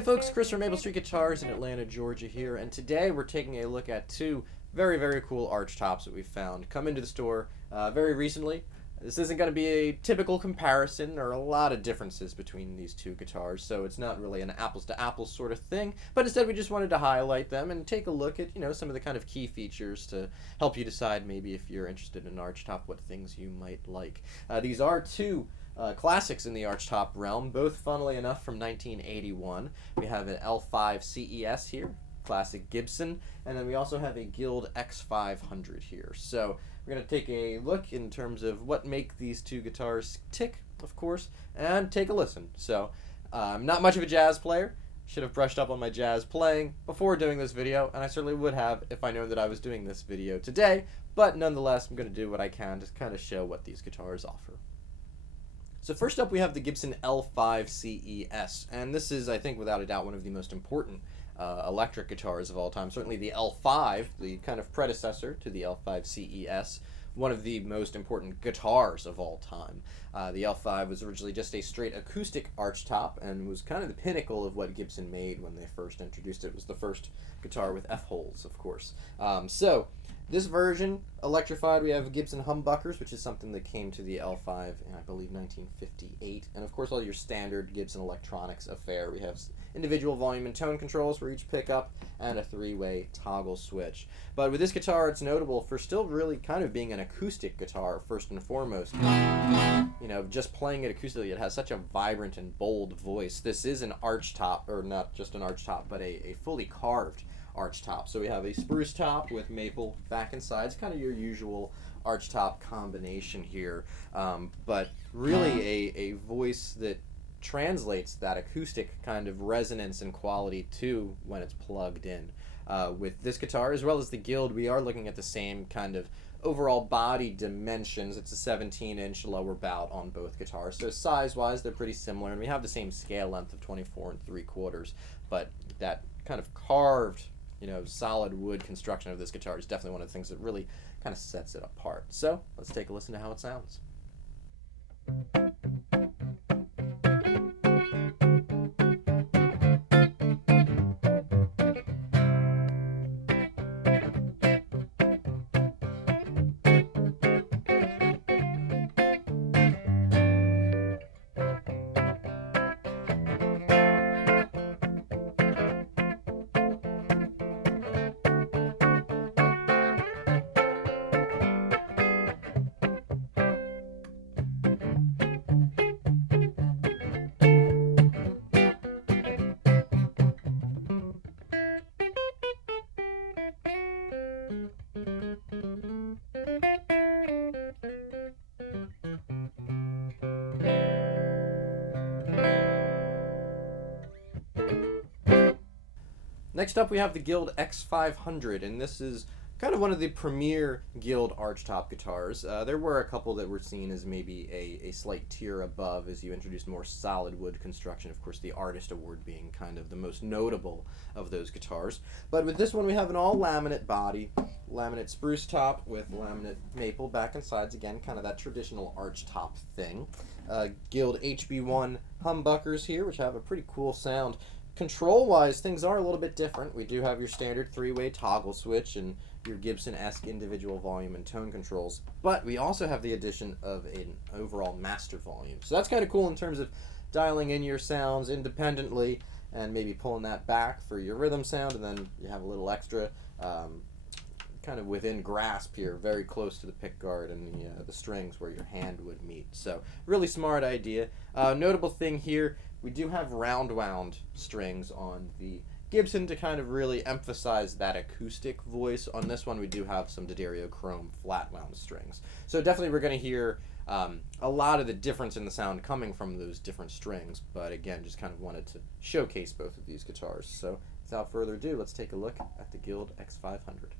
Hey folks, Chris from Maple Street Guitars in Atlanta, Georgia here, and today we're taking a look at two very cool Archtops that we found come into the store very recently. This isn't going to be a typical comparison. There are a lot of differences between these two guitars, so it's not really an apples to apples sort of thing, but instead we just wanted to highlight them and take a look at, some of the kind of key features to help you decide maybe if you're interested in an Archtop, what things you might like. These are two classics in the Archtop realm, both funnily enough from 1981. We have an L5 CES here, classic Gibson, and then we also have a Guild X500 here. So we're going to take a look in terms of what make these two guitars tick, of course, and take a listen. So I'm not much of a jazz player. Should have brushed up on my jazz playing before doing this video, and I certainly would have if I known that I was doing this video today, but nonetheless I'm going to do what I can to kind of show what these guitars offer. So first up we have the Gibson L5 CES, and this is, I think, without a doubt one of the most important electric guitars of all time. Certainly the L5, the kind of predecessor to the L5 CES, one of the most important guitars of all time. The L5 was originally just a straight acoustic archtop and was kind of the pinnacle of what Gibson made when they first introduced it. It was the first guitar with F-holes, of course. So this version, electrified, we have Gibson humbuckers, which is something that came to the L5 in, I believe, 1958. And of course, all your standard Gibson electronics affair. We have individual volume and tone controls for each pickup and a three-way toggle switch. But with this guitar, it's notable for still really kind of being an acoustic guitar, first and foremost. Just playing it acoustically, it has such a vibrant and bold voice. This is an archtop, or not just an archtop, but a fully carved archtop. So we have a spruce top with maple back and sides, kind of your usual archtop combination here, but really a voice that translates that acoustic kind of resonance and quality to when it's plugged in. With this guitar, as well as the Guild, we are looking at the same kind of overall body dimensions. It's a 17-inch lower bout on both guitars, so size-wise they're pretty similar, and we have the same scale length of 24 3/4, but that kind of carved, solid wood construction of this guitar is definitely one of the things that really kind of sets it apart. So let's take a listen to how it sounds. Next up we have the Guild X500, and this is kind of one of the premier Guild archtop guitars. There were a couple that were seen as maybe a slight tier above as you introduced more solid wood construction, of course the Artist Award being kind of the most notable of those guitars. But with this one we have an all laminate body, laminate spruce top with laminate maple back and sides, again kind of that traditional archtop thing. Guild HB1 humbuckers here, which have a pretty cool sound. Control-wise, things are a little bit different. We do have your standard three-way toggle switch and your Gibson-esque individual volume and tone controls, but we also have the addition of an overall master volume. So that's kind of cool in terms of dialing in your sounds independently and maybe pulling that back for your rhythm sound, and then you have a little extra kind of within grasp here, very close to the pickguard and the strings where your hand would meet. So really smart idea. Notable thing here, we do have round wound strings on the Gibson to kind of really emphasize that acoustic voice. On this one we do have some D'Addario chrome flat wound strings. So definitely we're going to hear a lot of the difference in the sound coming from those different strings, but again just kind of wanted to showcase both of these guitars. So without further ado, let's take a look at the Guild X500.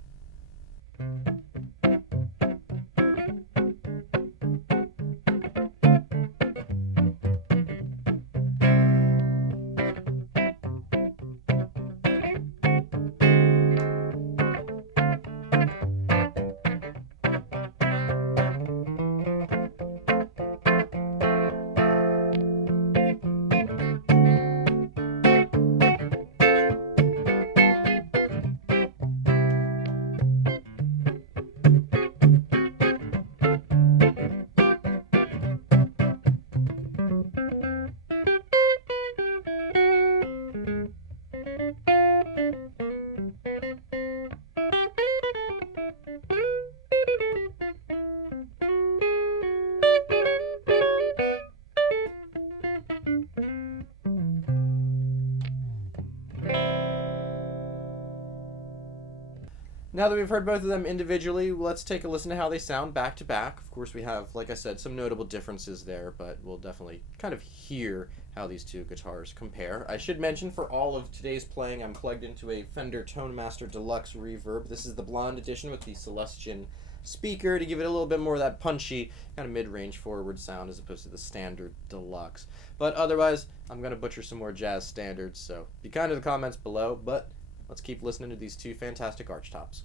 Now that we've heard both of them individually, let's take a listen to how they sound back to back. Of course, we have, like I said, some notable differences there, but we'll definitely kind of hear how these two guitars compare. I should mention, for all of today's playing, I'm plugged into a Fender Tonemaster Deluxe Reverb. This is the blonde edition with the Celestion speaker to give it a little bit more of that punchy kind of mid-range forward sound as opposed to the standard deluxe. But otherwise, I'm going to butcher some more jazz standards, so be kind to the comments below, but let's keep listening to these two fantastic Archtops.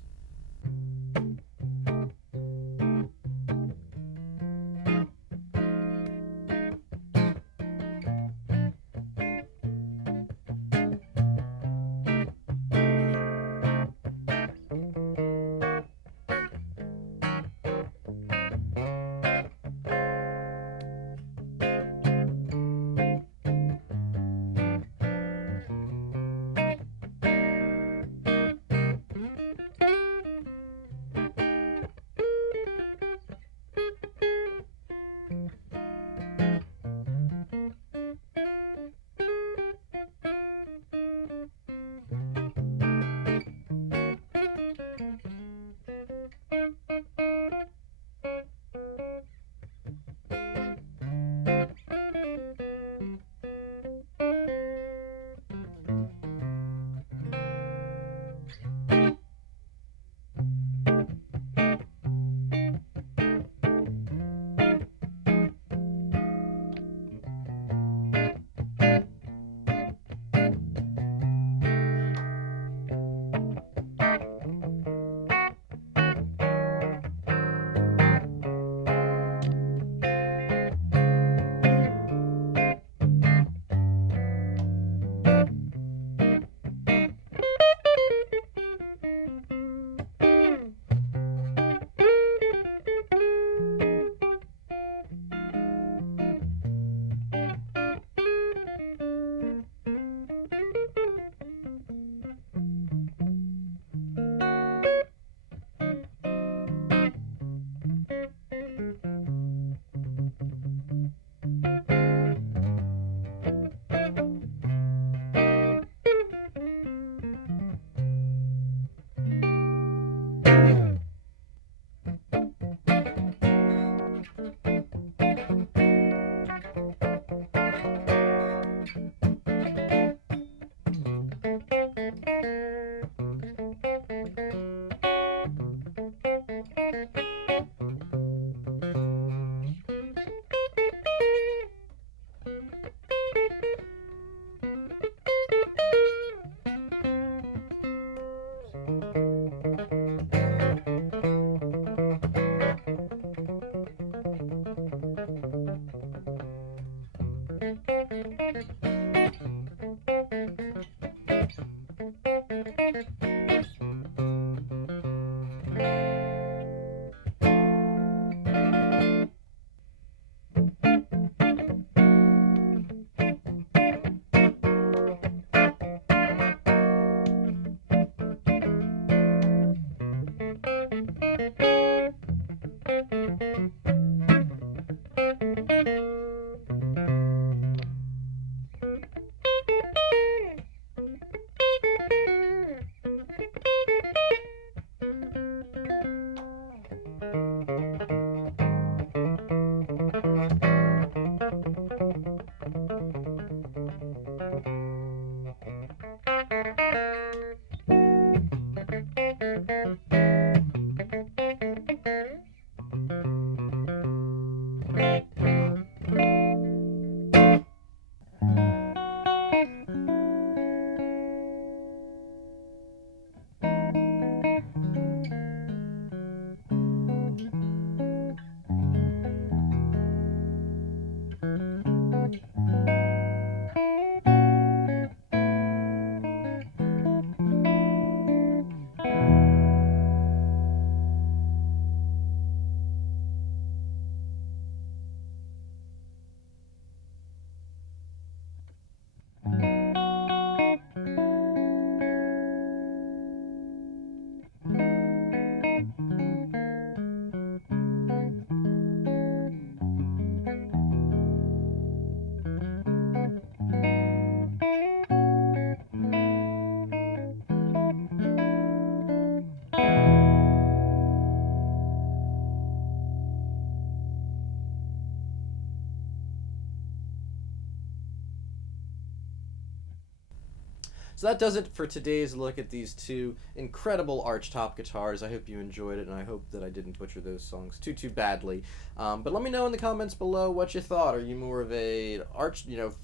So that does it for today's look at these two incredible Archtop guitars. I hope you enjoyed it, and I hope that I didn't butcher those songs too badly. But let me know in the comments below what you thought. Are you more of a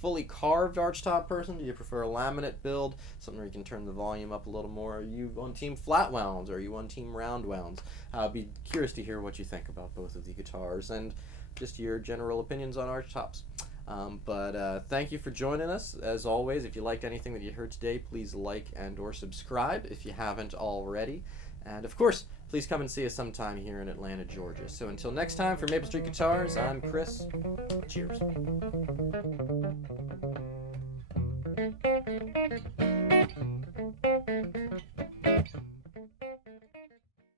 fully carved Archtop person? Do you prefer a laminate build, something where you can turn the volume up a little more? Are you on team flat wounds, or are you on team round wounds? I'll be curious to hear what you think about both of the guitars and just your general opinions on Archtops. But thank you for joining us. As always, if you liked anything that you heard today, please like and or subscribe if you haven't already. And of course, please come and see us sometime here in Atlanta, Georgia. So until next time, for Maple Street Guitars, I'm Chris. Cheers.